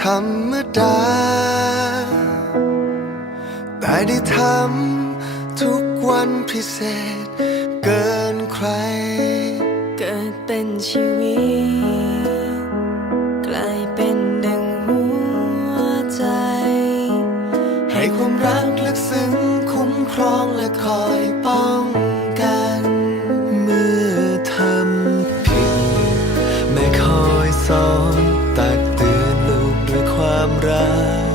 ธรรมดา แต่ได้ทำทุกวันพิเศษ เกินใคร เกิดเป็นชีวิต กลายเป็นดังหัวใจ ให้ความรัก ความรัก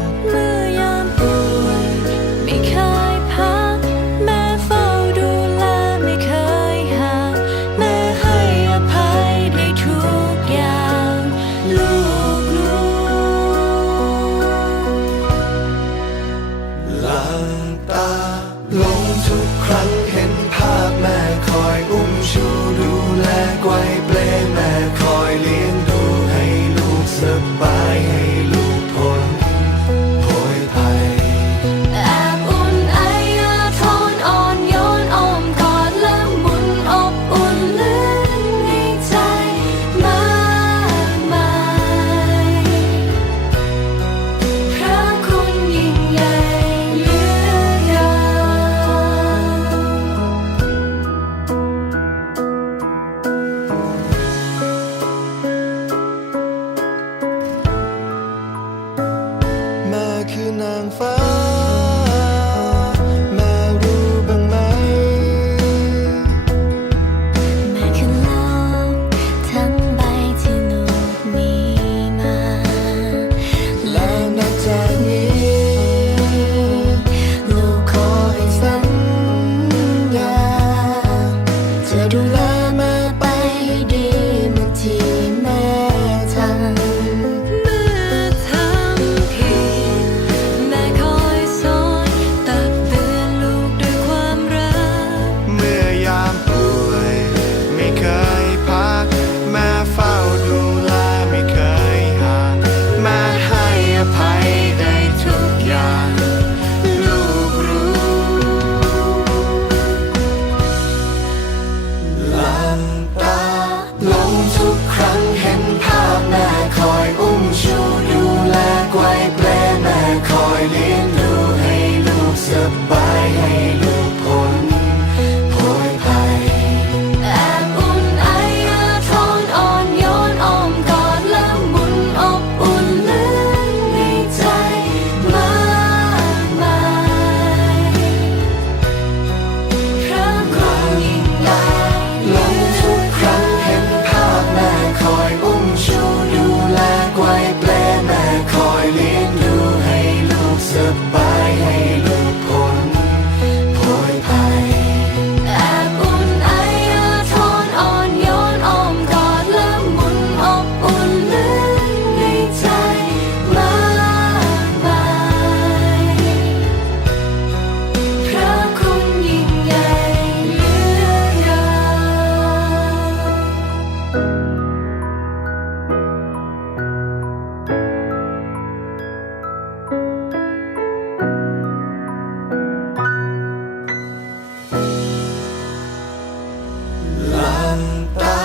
นตา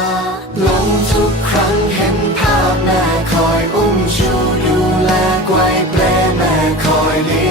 ลงทุกครั้งเห็นภาพแม่คอยอุ้มชูดูแลไกวเปลแม่คอยเลี้